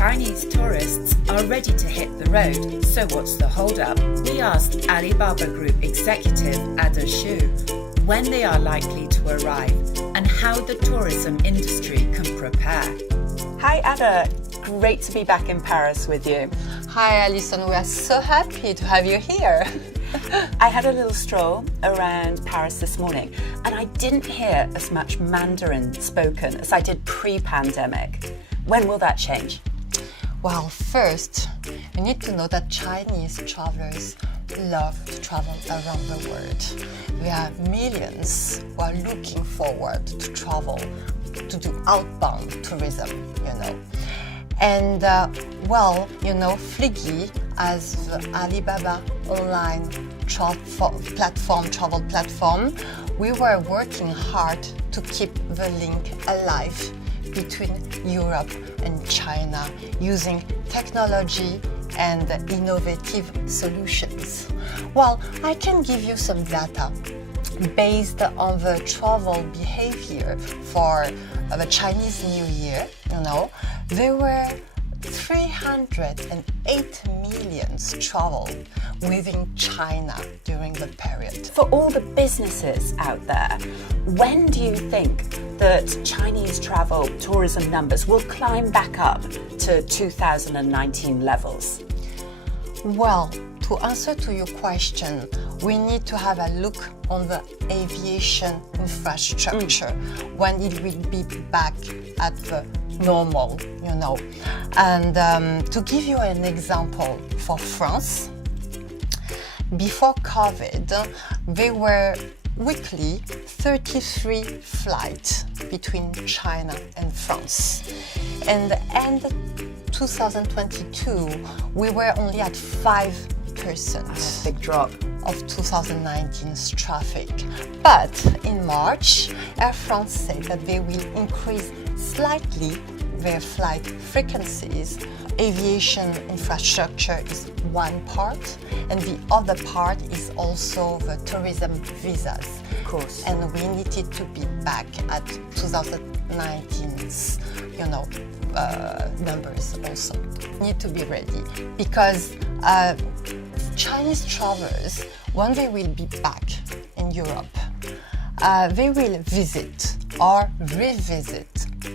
Chinese tourists are ready to hit the road, so what's the hold-up? We asked Alibaba Group executive Ada Xu when they are likely to arrive and how the tourism industry can prepare. Hi Ada, great to be back in Paris with you. Hi Alison, we are so happy to have you here. I had a little stroll around Paris this morning and I didn't hear as much Mandarin spoken as I did pre-pandemic. When will that change? Well, first, you need to know that Chinese travelers love to travel around the world. There are millions who are looking forward to travel, to do outbound tourism, And Fliggy, as the Alibaba online travel platform, we were working hard to keep the link alive between Europe and China using technology and innovative solutions. Well, I can give you some data based on the travel behavior for the Chinese New Year. There were 308 million traveled within China during the period. For all the businesses out there, when do you think that Chinese travel tourism numbers will climb back up to 2019 levels? Well, to answer to your question, we need to have a look on the aviation infrastructure when it will be back at the normal, And to give you an example, for France, before COVID, there were weekly 33 flights between China and France. And end 2022, we were only at 5%. Big drop. Of 2019's traffic. But in March, Air France said that they will increase slightly their flight frequencies. Aviation infrastructure is one part, and the other part is also the tourism visas. Of course. And we needed to be back at 2019's, numbers also. Need to be ready because Chinese travelers, when they will be back in Europe, they will visit or revisit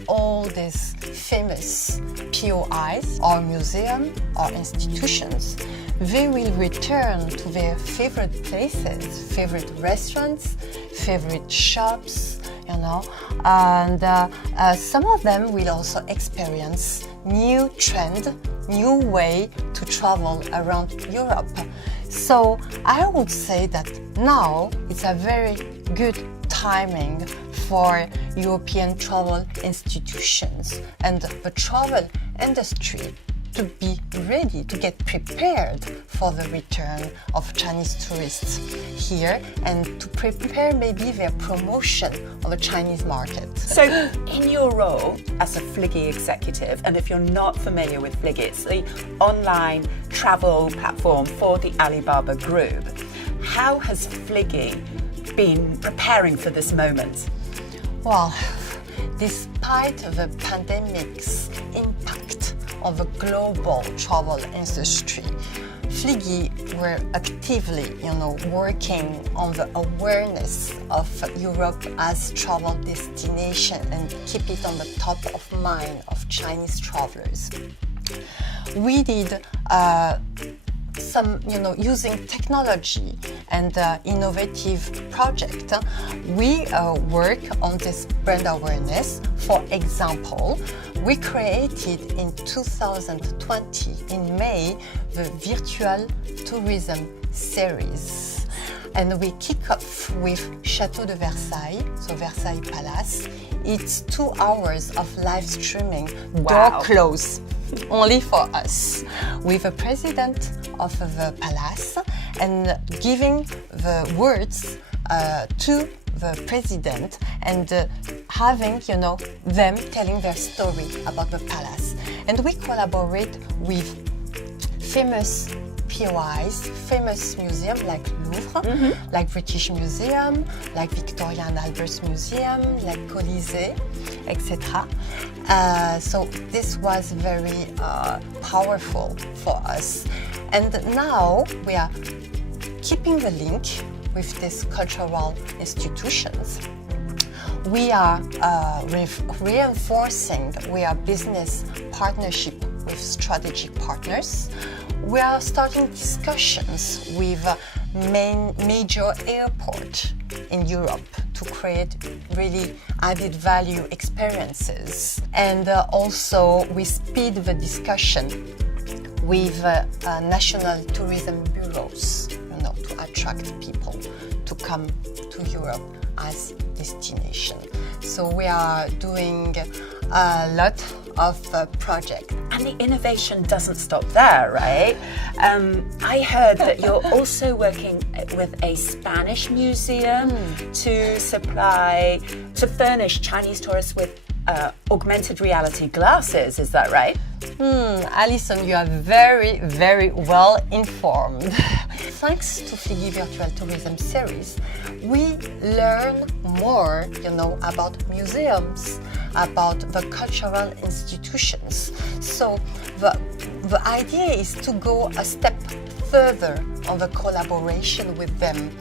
all these famous POIs or museums or institutions. They will return to their favorite places, favorite restaurants, favorite shops, and some of them will also experience new trend, new way to travel around Europe. So I would say that now it's a very good timing for European travel institutions and the travel industry to be ready, to get prepared for the return of Chinese tourists here and to prepare maybe their promotion of the Chinese market. So in your role as a Fliggy executive, and if you're not familiar with Fliggy, it's the online travel platform for the Alibaba Group. How has Fliggy been preparing for this moment? Well, despite the pandemic's impact on the global travel industry, Fliggy were actively, working on the awareness of Europe as travel destination and keep it on the top of mind of Chinese travelers. We did some, using technology and innovative project, we work on this brand awareness. For example, we created in 2020, in May, the virtual tourism series. And we kick off with Château de Versailles, so Versailles Palace. It's 2 hours of live streaming, door closed, only for us, with the president of the palace and giving the words to the president and having, them telling their story about the palace. And we collaborate with famous POIs, famous museums like Louvre, like British Museum, like Victoria and Albert Museum, like Colisée, etc. So this was very powerful for us. And now we are keeping the link with these cultural institutions. We are reinforcing our business partnership with strategic partners. We are starting discussions with major airports in Europe to create really added value experiences. And also we speed the discussion with national tourism bureaus, to attract people to come to Europe as destination. So we are doing a lot of projects. And the innovation doesn't stop there, right? I heard that you're also working with a Spanish museum to furnish Chinese tourists with augmented reality glasses. Is that right? Alison, you are very, very well informed. Thanks to Fliggy Virtual Tourism series, we learn more, about museums, about the cultural institutions. So the idea is to go a step further on the collaboration with them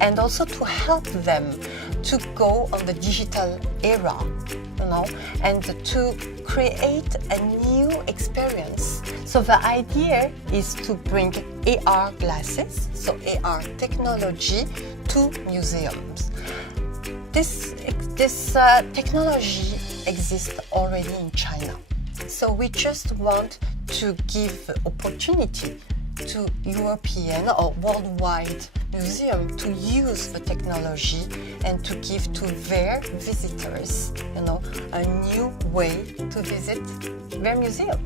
and also to help them to go on the digital era, and to create a new experience. So the idea is to bring AR glasses, so AR technology, to museums. This technology exists already in China. So we just want to give opportunity to European or worldwide museum to use the technology and to give to their visitors, a new way to visit their museum.